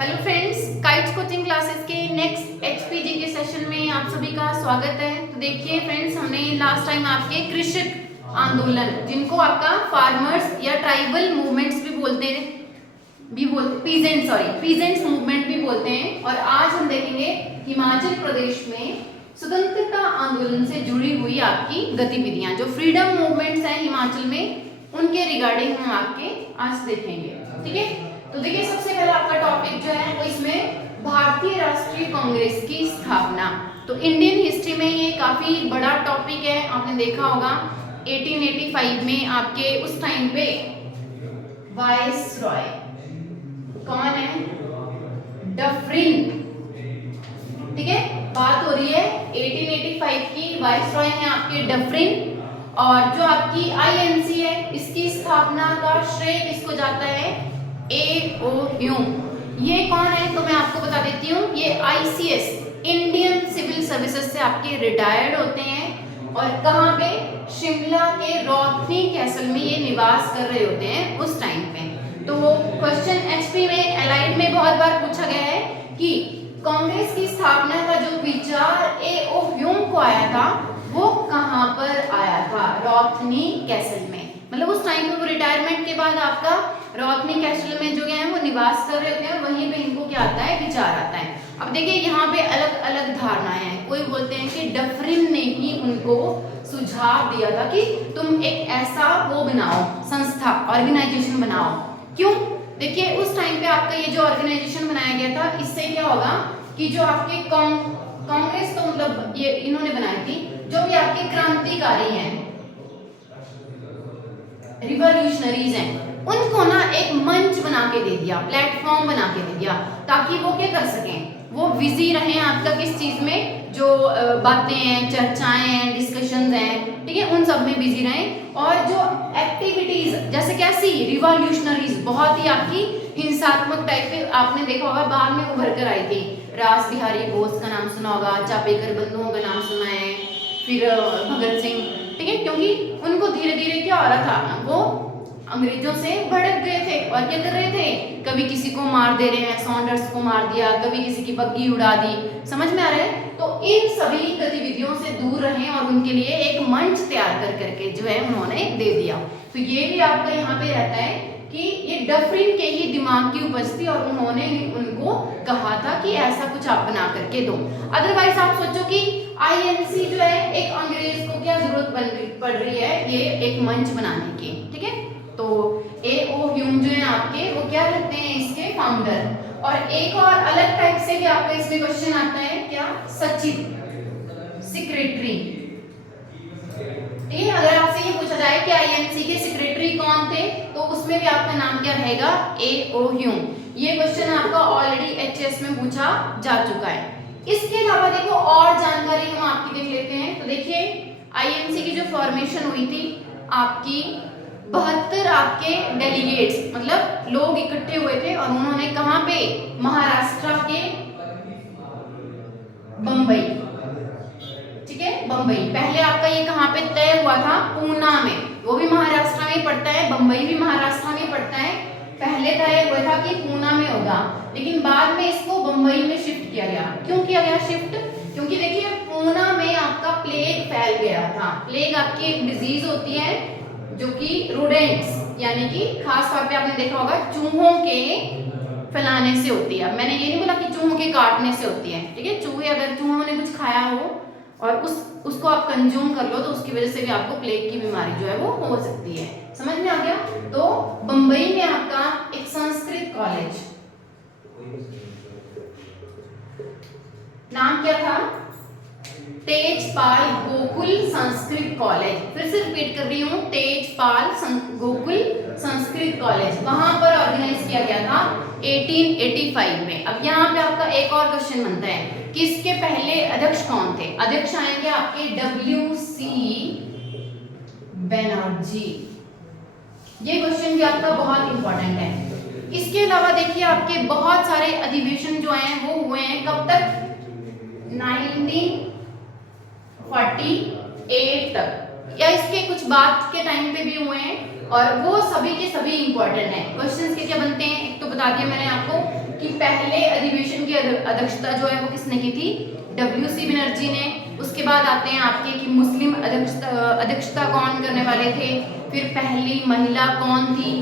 Hello friends, kites coaching classes के next HPG के session में आप सभी का स्वागत है। तो देखिए फ्रेंड्स, हमने लास्ट टाइम आपके कृषक आंदोलन, जिनको आपका फार्मर्स या ट्राइबल मूवमेंट्स भी बोलते पीजेंट्स मूवमेंट भी बोलते हैं। और आज हम देखेंगे हिमाचल प्रदेश में स्वतंत्रता आंदोलन से जुड़ी हुई आपकी गतिविधियां, जो फ्रीडम मूवमेंट्स हैं हिमाचल में, उनके रिगार्डिंग हम आपके आज देखेंगे। ठीक है, तो देखिए सबसे पहला आपका टॉपिक जो है वो इसमें भारतीय राष्ट्रीय कांग्रेस की स्थापना। तो इंडियन हिस्ट्री में ये काफी बड़ा टॉपिक है। आपने देखा होगा 1885 में आपके उस टाइम पे वाइसरॉय कौन है? डफरिन। ठीक है, बात हो रही है 1885 की। वाइसरॉय है आपके डफरिन। और जो आपकी आईएनसी है, इसकी स्थापना का श्रेय किसको जाता है? AOU। ये कौन है तो मैं आपको बता देती हूँ। ये ICS इंडियन सिविल सर्विसेज से आपके रिटायर्ड होते हैं और कहाँ पे? शिमला के रोथनी कैसल में ये निवास कर रहे होते हैं उस टाइम पे। तो क्वेश्चन एचपी में एलाइड में बहुत बार पूछा गया है कि कांग्रेस की स्थापना का जो विचार AOU को आया था वो कहाँ पर आया था? रोथनी कैसल में। मतलब उस टाइम पे वो रिटायरमेंट के बाद आपका रोथनी कैसल में जो है वो निवास कर रहे होते हैं, वहीं पे इनको क्या आता है? विचार आता है। अब देखिए यहाँ पे अलग अलग धारणाएं हैं। कोई बोलते हैं कि डफरिन ने ही उनको सुझाव दिया था कि तुम एक ऐसा वो बनाओ, संस्था, ऑर्गेनाइजेशन बनाओ। क्यों? देखिए उस टाइम पे आपका ये जो ऑर्गेनाइजेशन बनाया गया था, इससे क्या होगा कि जो आपके कांग्रेस, तो मतलब ये इन्होंने बनाई थी, जो भी आपके क्रांतिकारी हैं, रिवॉल्यूशनरीज हैं, उनको ना एक मंच बना के दे दिया, प्लेटफॉर्म बना के दे दिया, ताकि वो क्या कर सकें? वो बिजी रहें आपका किस चीज में? जो बातें हैं, चर्चाएं हैं, डिस्कशंस हैं, ठीक है, उन सब में बिजी रहें। और जो एक्टिविटीज जैसे कैसी रिवॉल्यूशनरीज, बहुत ही आपकी हिंसात्मक टाइप पे आपने देखा होगा, बाद में उभर कर आई थी। रास बिहारी बोस का नाम सुना होगा, चापेकर बंधुओं का नाम सुना है, फिर भगत सिंह। ठीक है, क्योंकि उनको धीरे धीरे क्या हो रहा था, वो अंग्रेजों से भड़क गए थे और क्या कर रहे थे? कभी किसी को मार दे रहे हैं, सॉन्डर्स को मार दिया, कभी किसी की बग्गी उड़ा दी। समझ में आ रहा है? तो इन सभी गतिविधियों से दूर रहें और उनके लिए एक मंच तैयार कर करके जो है उन्होंने दे दिया। तो ये भी आपका यहाँ पे रहता है कि ये डफरिन के ही दिमाग की उपज थी और उन्होंने उनको कहा था कि ऐसा कुछ आप बना करके दो। अदरवाइज आप सोचो कि आईएनसी जो है, एक अंग्रेज को क्या जरूरत पड़ रही है ये एक मंच बनाने की। ठीक है, तो AOU जो है आपके, वो क्या रहते हैं? इसके फाउंडर। और एक और अलग टाइप से भी आपका इसमें क्वेश्चन आता है, क्या? सचिव, सेक्रेटरी। ठीक है, अगर आपसे ये पूछा जाए कि आईएनसी के सेक्रेटरी कौन थे, तो उसमें भी आपका नाम क्या रहेगा? AOU। ये क्वेश्चन आपका ऑलरेडी HS में पूछा जा चुका है। इसके अलावा देखो और जानकारी हम आपकी देख लेते हैं। तो देखिए आईएनसी की जो फॉर्मेशन हुई थी आपकी, 72 आपके डेलीगेट्स, मतलब लोग इकट्ठे हुए थे और उन्होंने कहां पे? महाराष्ट्र के बंबई। ठीक है, बंबई। पहले आपका ये कहां पे तय हुआ था? पूना में। वो भी महाराष्ट्र में पड़ता है, बंबई भी महाराष्ट्र में पड़ता है। पहले तय हुआ था कि पूना में होगा, लेकिन बाद में इसको बंबई में शिफ्ट किया गया। क्यों किया गया शिफ्ट? क्योंकि देखिए पूना में आपका प्लेग फैल गया था। प्लेग आपकी एक डिजीज होती है जो कि रोडेंट्स, यानी कि खास तौर पे आपने देखा होगा चूहों के फैलाने से होती है। मैंने ये नहीं बोला कि चूहों के काटने से होती है। ठीक है, चूहे, अगर चूहों ने कुछ खाया हो और उसको आप कंज्यूम कर लो, तो उसकी वजह से भी आपको प्लेग की बीमारी जो है वो हो सकती है। समझ में आ गया? तो बंबई में आपका एक संस्कृत कॉलेज, नाम क्या था? तेजपाल गोकुल संस्कृत कॉलेज। फिर से रिपीट कर रही हूँ, तेजपाल गोकुल संस्कृत कॉलेज, वहां पर ऑर्गेनाइज किया गया था 1885 में। अब यहाँ पे आपका एक और क्वेश्चन बनता है कि इसके पहले अध्यक्ष कौन थे? अध्यक्ष आएंगे आपके WC बनर्जी। ये क्वेश्चन भी आपका बहुत इंपॉर्टेंट है। इसके अलावा देखिए आपके बहुत सारे अधिवेशन जो हैं वो हुए हैं कब तक? 1948 तक, या इसके कुछ बाद के टाइम पे भी हुए हैं। और वो सभी के सभी इंपॉर्टेंट हैं। क्वेश्चंस के क्या बनते हैं, एक तो बता दिया मैंने आपको कि पहले अधिवेशन की अध्यक्षता जो है वो किसने की थी, WC बनर्जी ने। उसके बाद आते हैं आपके कि मुस्लिम अध्यक्षता कौन करने वाले थे, फिर पहली महिला कौन थी,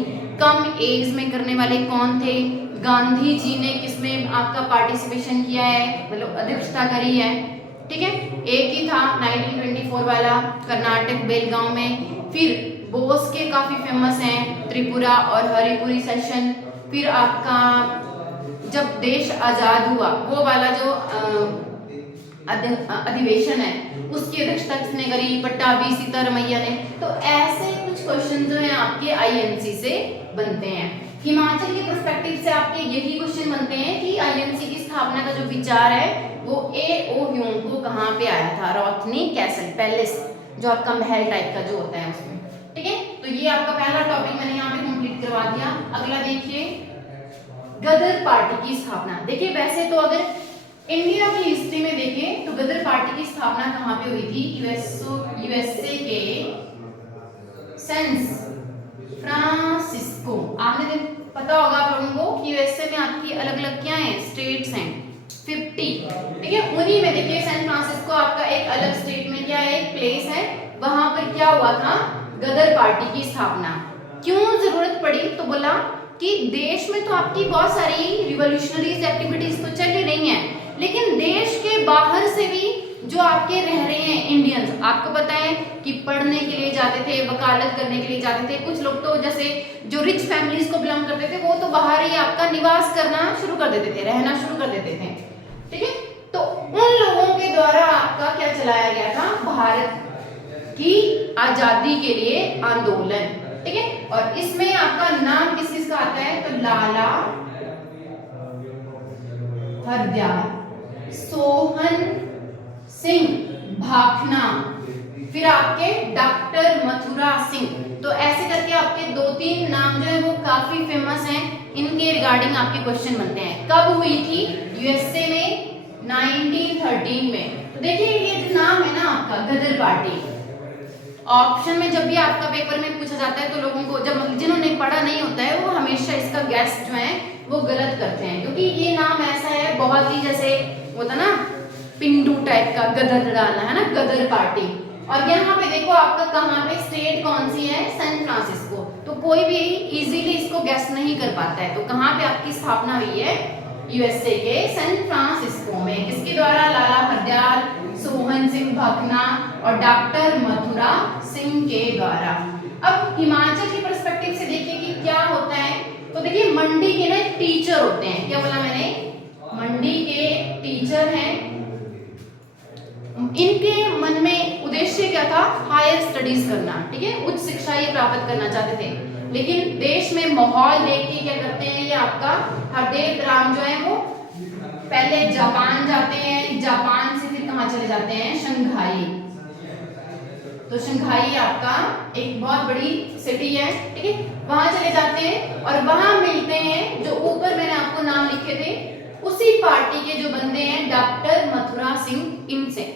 कम एज में करने वाले कौन थे, गांधी जी ने किसमें आपका पार्टिसिपेशन किया है, मतलब अध्यक्षता करी है, ठीक है। एक ही था 1924 वाला कर्नाटक बेलगांव में। फिर बोस के काफी फेमस हैं त्रिपुरा और हरिपुरी सेशन। फिर आपका जब देश आजाद हुआ वो वाला जो अधिवेशन है उसकी अध्यक्षता किसने करी, पट्टाभी सीतारमैया ने। तो ऐसे कुछ क्वेश्चन जो है आपके आईएनसी से बनते हैं। हिमाचल के पर्सपेक्टिव से आपके यही क्वेश्चन बनते हैं कि आईएनसी की स्थापना का जो विचार है वो A.O. ह्यूम को कहाँ पे आया था, रॉथनी कैसल पैलेस, जो आपका महल टाइप का जो होता है उसमें, ठीक है। तो ये आपका पहला टॉपिक मैंने यहाँ पे कंप्लीट करवा दिया। अगला देखिए, गदर पार्टी की स्थापना। देखिए वैसे तो अगर इंडिया की हिस्ट्री में देखें तो गदर पार्टी की स्थापना कहाँ पे हुई थी, यूएसए के सैन फ्रांसिस्को। आपने पता होगा आप लोगों को कि यूएसए में आपकी अलग अलग क्या है, स्टेट्स हैं 50, ठीक है। उन्हीं में देखिए सैन फ्रांसिस्को आपका एक अलग स्टेट में क्या है, एक प्लेस है, वहां पर क्या हुआ था, गदर पार्टी की स्थापना। क्यों जरूरत पड़ी, तो बोला कि देश में तो आपकी बहुत सारी रिवॉल्यूशनरीज एक्टिविटीज तो चल ही रही हैं, लेकिन देश के बाहर से भी जो आपके रह रहे हैं इंडियंस, आपको पता है कि पढ़ने के लिए जाते थे, वकालत करने के लिए जाते थे। कुछ लोग तो जैसे जो रिच फैमिलीज को बिलोंग करते थे वो तो बाहर ही आपका निवास करना शुरू कर देते थे, रहना शुरू कर देते थे, ठीक है। तो उन लोगों के द्वारा आपका क्या चलाया गया था, भारत की आजादी के लिए आंदोलन, ठीक है। और इसमें आपका नाम किस किसका आता है, तो लाला हरदयाल, सोहन सिंह भाखना, फिर आपके डॉक्टर मथुरा सिंह। तो ऐसे करके आपके 2-3 नाम जो है वो काफी फेमस हैं, इनके रिगार्डिंग आपके क्वेश्चन बनते हैं। कब हुई थी, यूएसए में 1913 में। तो देखिए ये जो नाम है ना आपका गदर पार्टी, ऑप्शन में जब भी आपका पेपर में पूछा जाता है तो लोगों को, जब जिन्होंने पढ़ा नहीं होता है वो हमेशा इसका गैस जो है वो गलत करते हैं, क्योंकि ये नाम ऐसा है बहुत ही जैसे होता ना पिंडू टाइप का, गदर डालना है ना, गदर पार्टी। और यहाँ पे देखो आपका कहाँ पे स्टेट कौन सी है, सैन फ्रांसिस्को। तो कोई भी इजीली इसको गैस नहीं कर पाता है। तो कहाँ पे आपकी स्थापना हुई है, यूएसए के सैन फ्रांसिस्को में। किसके द्वारा, लाला हरदयाल, सोहन सिंह भाखना और डॉक्टर मथुरा सिंह के द्वारा। अब हिमाचल के पर्सपेक्टिव से देखिए कि क्या होता है। तो देखिए मंडी के ना टीचर होते हैं, क्या बोला मैंने, मंडी के टीचर हैं। इनके मन में उद्देश्य क्या था, हायर स्टडीज करना, ठीक है, उच्च शिक्षा ये प्राप्त करना चाहते थे। लेकिन देश में माहौल देख के क्या करते हैं, ये आपका हरदेव राम जो है वो पहले जापान जाते हैं, जापान से फिर कहाँ चले जाते हैं, शंघाई। तो शंघाई आपका एक बहुत बड़ी सिटी है, ठीक है, वहां चले जाते हैं और वहां मिलते हैं, जो ऊपर मैंने आपको नाम लिखे थे उसी पार्टी के जो बंदे हैं, डॉक्टर मथुरा सिंह, इनसे।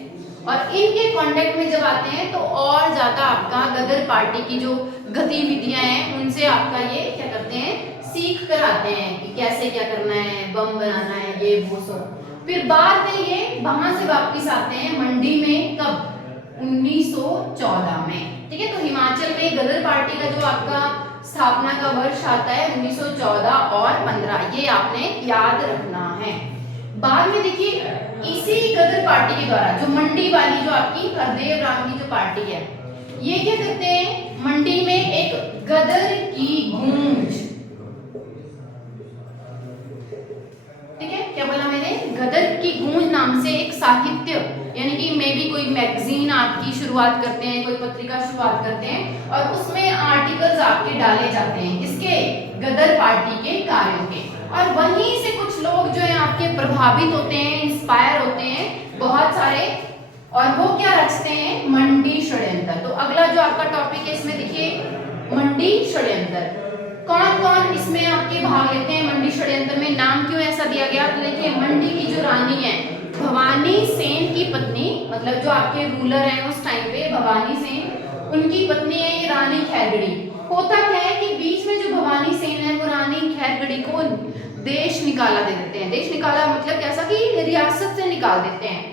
और इनके कांटेक्ट में जब आते हैं तो और ज्यादा आपका गदर पार्टी की जो गतिविधियां हैं उनसे आपका ये क्या करते हैं, सीख कर आते हैं कि कैसे क्या करना है, बम बनाना है, ये वो सब। फिर बाद में ये वहां से वापस आते हैं मंडी में, कब, 1914 में, ठीक है। तो हिमाचल में गदर पार्टी का जो आपका स्थापना का वर्ष आता है 1914 और 15, ये आपने याद रखना है। बाद में देखिए इसी गदर पार्टी के द्वारा जो मंडी वाली जो आपकी हरदेव राम की जो पार्टी है, ये क्या करते हैं, मंडी में एक गदर की गूंज, ठीक है, क्या बोला मैंने, गदर की गूंज नाम से एक साहित्य, यानी कि मे भी कोई मैगजीन आपकी शुरुआत करते हैं, कोई पत्रिका शुरुआत करते हैं और उसमें आर्टिकल्स आपके डाले जाते हैं, किसके, गदर पार्टी के कार्यों के। और वहीं से कुछ लोग जो है आपके प्रभावित होते हैं, इंस्पायर होते हैं बहुत सारे, और वो क्या रचते हैं, मंडी षड्यंत्र। तो अगला जो आपका टॉपिक है इसमें देखिए मंडी षड्यंत्र, कौन कौन इसमें आपके भाग लेते हैं मंडी षड्यंत्र में, नाम क्यों ऐसा दिया गया, तो देखिए मंडी की जो रानी है भवानी सेन की पत्नी, मतलब जो आपके रूलर हैं उस टाइम पे भवानी सेन, उनकी पत्नी है ये रानी खैरगड़ी। होता क्या है कि बीच में जो भवानी सेन है वो रानी खैरगढ़ी को देश निकाला दे देते हैं। देश निकाला मतलब कैसा कि रियासत से निकाल देते हैं,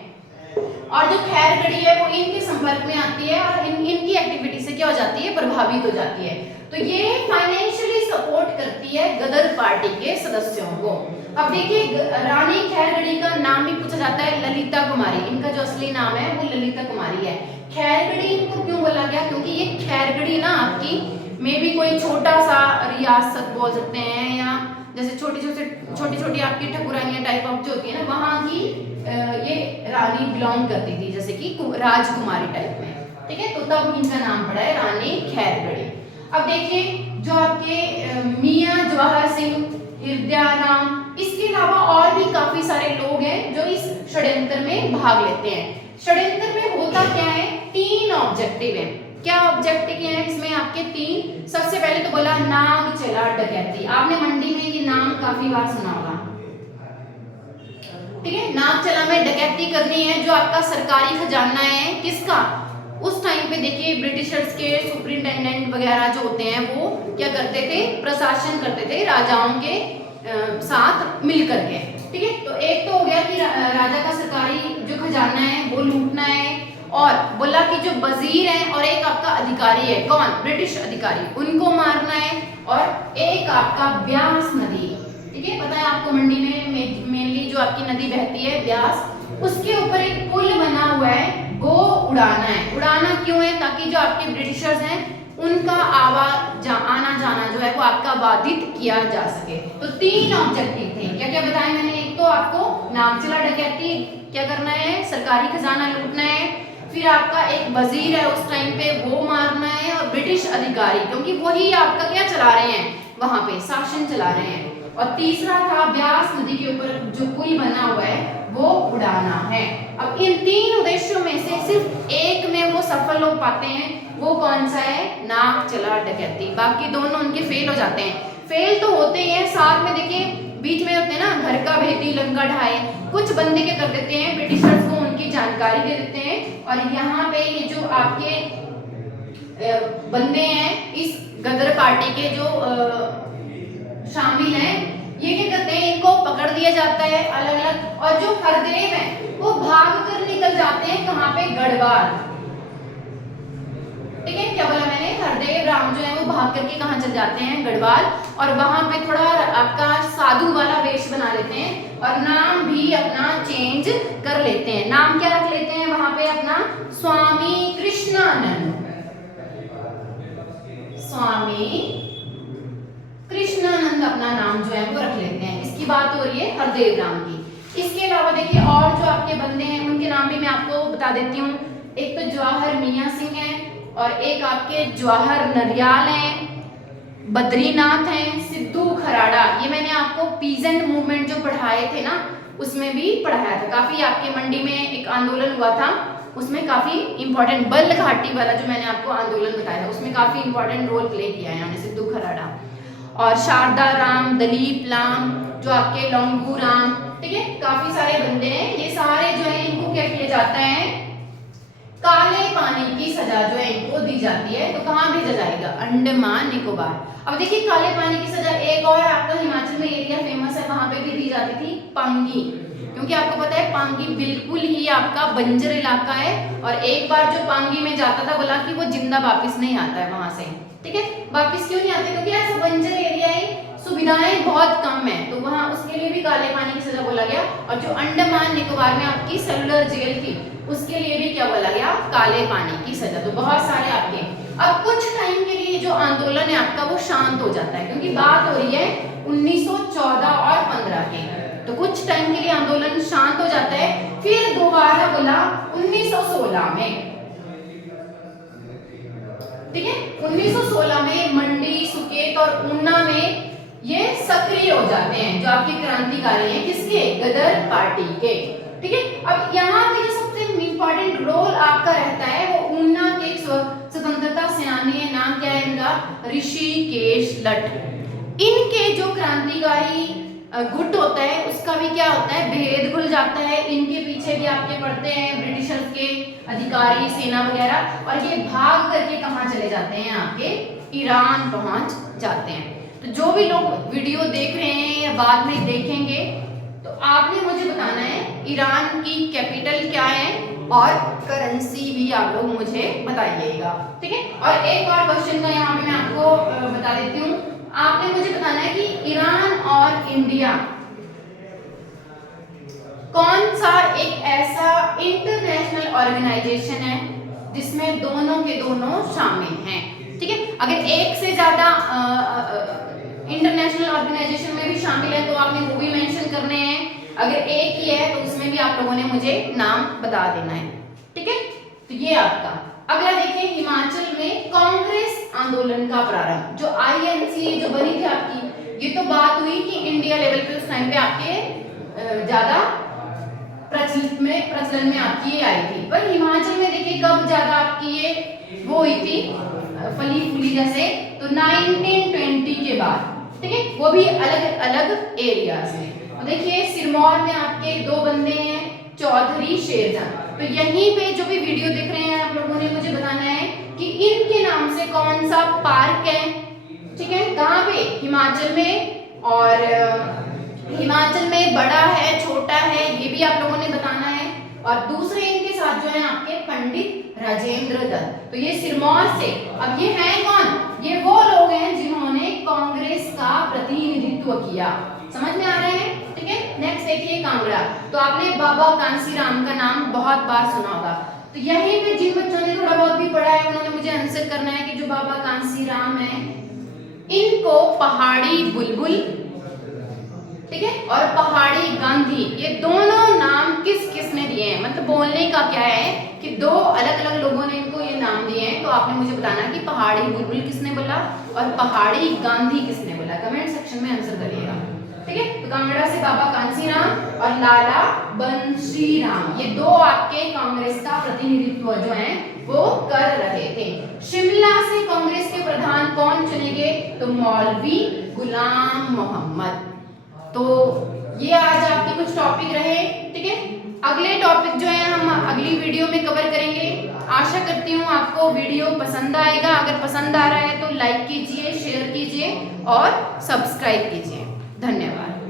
और जो खैरगढ़ी है वो इनके संपर्क में आती है और इनकी एक्टिविटी से क्या हो जाती है, प्रभावित हो जाती है। तो ये फाइनेंशियली सपोर्ट करती है गदर पार्टी के सदस्यों को। अब देखिए रानी खैरगढ़ी का नाम भी पूछा जाता है ललिता कुमारी, इनका जो असली नाम है वो ललिता कुमारी है। खैरगढ़ी इनको क्यों बोला गया, क्योंकि ये खैरगढ़ी ना आपकी मे भी कोई छोटा सा रियासत बोल सकते हैं, या जैसे छोटी छोटी आपकी ठकुराइयां टाइप ऑफ जो होती है ना, वहां की ये रानी बिलोंग करती थी, जैसे कि राजकुमारी टाइप में, ठीक है। तो तब इनका नाम पड़ा है रानी खैरगढ़ी। अब देखिए जो आपके मियां जवाहर सिंह, हृदयाराम, इसके अलावा और भी काफी सारे लोग हैं जो इस षड्यंत्र में भाग लेते हैं। षड्यंत्र में होता क्या है, 3 ऑब्जेक्टिव है। क्या ऑब्जेक्टिव क्या है इसमें आपके 3? सबसे पहले तो बोला नाग चला डकैती, आपने मंडी में ये नाम काफी बार सुना होगा, ठीक है। नाग चला में डकैती करनी है, जो आपका सरकारी खजाना है किसका, उस टाइम पे देखिए ब्रिटिशर्स के सुपरिंटेंडेंट वगैरह जो होते हैं वो क्या करते थे, प्रशासन करते थे राजाओं के साथ मिल करके, ठीक है। तो एक तो हो गया कि राजा का सरकारी जो खजाना है वो लूटना है, और बोला कि जो वजीर है और एक आपका अधिकारी है, कौन, ब्रिटिश अधिकारी, उनको मारना है, और एक आपका ब्यास नदी, ठीक है, पता है आपको मंडी में मेनली जो आपकी नदी बहती है ब्यास, उसके ऊपर एक पुल बना हुआ है, वो उड़ाना है। उड़ाना क्यों है, ताकि जो आपके ब्रिटिशर्स हैं उनका आना जाना जो है वो आपका बाधित किया जा सके। तो 3 ऑब्जेक्टिव थे, क्या क्या बताए मैंने, एक तो आपको नागचला डकैती क्या करना है, सरकारी खजाना लूटना है, फिर आपका एक वजीर है उस टाइम पे वो मारना है, और ब्रिटिश अधिकारी, क्योंकि वही आपका क्या चला रहे हैं, वहां पे शासन चला रहे हैं, और तीसरा था ब्यास नदी के ऊपर जो पुल बना हुआ है वो उड़ाना है। अब इन 3 उद्देश्यों में से सिर्फ एक में वो सफल हो पाते हैं, वो कौन सा है, नाग चला डकैती, बाकी दोनों उनके फेल हो जाते हैं। फेल तो होते ही हैं, साथ में देखिए बीच में होते हैं ना, घर का भेदी लंका ढाए, कुछ बंदे क्या कर देते हैं, ब्रिटिशर्स को उनकी जानकारी दे देते हैं, और यहाँ पे ये जो आपके बंदे हैं इस गदर पार्टी के जो शामिल हैं, ये क्या करते हैं, इनको पकड़ दिया जाता है अलग अलग, और जो हरदेव हैं वो भाग कर निकल जाते हैं कहाँ पे, गढ़वाल, ठीक है। क्या बोला मैंने, हरदेव राम जो है वो भाग करके कहाँ चल जाते हैं, गढ़वाल, और वहां पे थोड़ा आपका साधु वाला वेश बना लेते हैं, और नाम भी अपना चेंज कर लेते हैं। नाम क्या रख लेते हैं वहां पे अपना, स्वामी कृष्णानंद, स्वामी कृष्णानंद अपना नाम जो है वो रख लेते हैं। इसकी बात हो रही है हरदेव राम की। इसके अलावा देखिए और जो आपके बंदे हैं उनके नाम भी मैं आपको बता देती हूँ। एक तो जवाहर मियां सिंह है, और एक आपके जवाहर नरियाल हैं, बद्रीनाथ हैं, सिद्धू खराड़ा, ये मैंने आपको पीजेंट मूवमेंट जो पढ़ाए थे ना उसमें भी पढ़ाया था, काफी आपके मंडी में एक आंदोलन हुआ था, उसमें काफी इंपॉर्टेंट बल घाटी वाला जो मैंने आपको आंदोलन बताया था उसमें काफी इंपॉर्टेंट रोल प्ले किया है इन्होंने, सिद्धू खराड़ा, और शारदा राम, दलीप राम, जो आपके लौंगू राम, ठीक है, काफी सारे बंदे हैं, ये सारे जो है इनको क्या किया जाता है, काले पानी की सजा जो है इनको दी जाती है। तो कहाँ भेजा जाएगा, अंडमान निकोबार। अब देखिए काले पानी की सजा एक और आपका हिमाचल में एरिया फेमस है, वहां पे भी दी जाती थी, पांगी, क्योंकि आपको पता है पांगी बिल्कुल ही आपका बंजर इलाका है, और एक बार जो पांगी में जाता था बोला कि वो जिंदा वापस नहीं आता है वहां से, ठीक है। वापस क्यों नहीं आते, क्योंकि ऐसा बंजर एरिया है, सुविधाएं बहुत कम है, तो वहां उसके लिए भी काले पानी की सजा बोला गया। और जो अंडमान निकोबार में आपकी सेलुलर जेल थी उसके लिए भी क्या बोला गया, काले पानी की सजा। तो बहुत सारे आपके, अब कुछ टाइम के लिए जो आंदोलन है आपका वो शांत हो जाता है, क्योंकि बात हो रही है 1914 और 15 की, तो कुछ टाइम के लिए आंदोलन शांत हो जाता है, फिर दोबारा बोला 1916 में, ठीक है, 1916 में मंडी, सुकेत और ऊना में ये सक्रिय हो जाते हैं, जो आपके क्रांतिकारी हैं, किसके, गदर पार्टी के, ठीक है। अब यहाँ पे जो सबसे इंपॉर्टेंट रोल आपका रहता है वो ऊना के एक स्वतंत्रता सेनानी है, नाम क्या है इनका, ऋषिकेश लट। इनके जो क्रांतिकारी गुट होता है उसका भी क्या होता है, भेद खुल जाता है, इनके पीछे भी आपके पड़ते हैं ब्रिटिशर्स के अधिकारी, सेना वगैरह, और ये भाग करके कहाँ चले जाते हैं, आपके ईरान पहुंच जाते हैं। तो जो भी लोग वीडियो देख रहे हैं या बाद में देखेंगे, तो आपने मुझे बताना है ईरान की कैपिटल क्या है और करेंसी भी आप लोग मुझे बताइएगा, ठीक है। और एक और क्वेश्चन का यहाँ पे मैं आपको बता देती हूँ। आपने मुझे बताना है कि ईरान और इंडिया कौन सा एक ऐसा इंटरनेशनल ऑर्गेनाइजेशन है जिसमें दोनों के दोनों शामिल हैं, ठीक है। अगर एक से ज्यादा इंटरनेशनल ऑर्गेनाइजेशन में भी शामिल है तो आपने वो भी मेंशन करने हैं। अगर एक ही है तो उसमें भी आप लोगों ने मुझे नाम बता देना है, ठीक है। तो ये आपका अगला देखिए, हिमाचल में कांग्रेस आंदोलन का प्रारंभ, जो INC जो बनी थी आपकी, ये तो बात हुई कि इंडिया लेवल पे उस टाइम पे आपके ज्यादा प्रचलन में आपकी ये आई थी, पर हिमाचल में देखिए कब ज्यादा आपकी ये वो हुई थी फली फूली जैसे, तो 1920 के बाद, ठीक है। वो भी अलग अलग एरियाज में। तो देखिए सिरमौर में आपके दो बंदे हैं, चौधरी शेरचंद। तो यहीं पे जो भी वीडियो देख रहे हैं आप लोगों ने मुझे बताना है कि इनके नाम से कौन सा पार्क है, ठीक है, कहाँ पे, हिमाचल में। और हिमाचल में बड़ा है छोटा है ये भी आप लोगों ने बताना है। और दूसरे इनके साथ जो है आपके पंडित राजेंद्र दत्त। तो ये सिरमौर से, अब ये हैं कौन, ये वो लोग हैं जिन्होंने कांग्रेस का प्रतिनिधित्व किया, समझ में आ रहे हैं, ठीक है। नेक्स्ट देखिए कांगड़ा। तो आपने बाबा कांसीराम का नाम बहुत बार सुना होगा। तो यहीं पे जिन बच्चों ने थोड़ा बहुत भी पढ़ा है उन्होंने मुझे आंसर करना है कि जो बाबा कांसीराम है इनको पहाड़ी बुलबुल, ठीक है, और पहाड़ी गांधी, ये दोनों नाम किस किस ने दिए हैं। मतलब बोलने का क्या है कि दो अलग अलग लोगों ने इनको ये नाम दिए हैं। तो आपने मुझे बताना कि पहाड़ी बुलबुल किसने बोला और पहाड़ी गांधी किसने बोला, कमेंट सेक्शन में आंसर करिएगा, ठीक है। तो कांगड़ा से बाबा कांसीराम और लाला बंशीराम, ये दो आपके कांग्रेस का प्रतिनिधित्व जो है वो कर रहे थे। शिमला से कांग्रेस के प्रधान कौन चुने गए, तो मौलवी गुलाम मोहम्मद। तो ये आज आपके कुछ टॉपिक रहे, ठीक है। अगले टॉपिक जो है हम अगली वीडियो में कवर करेंगे। आशा करती हूँ आपको वीडियो पसंद आएगा। अगर पसंद आ रहा है तो लाइक कीजिए, शेयर कीजिए और सब्सक्राइब कीजिए। धन्यवाद।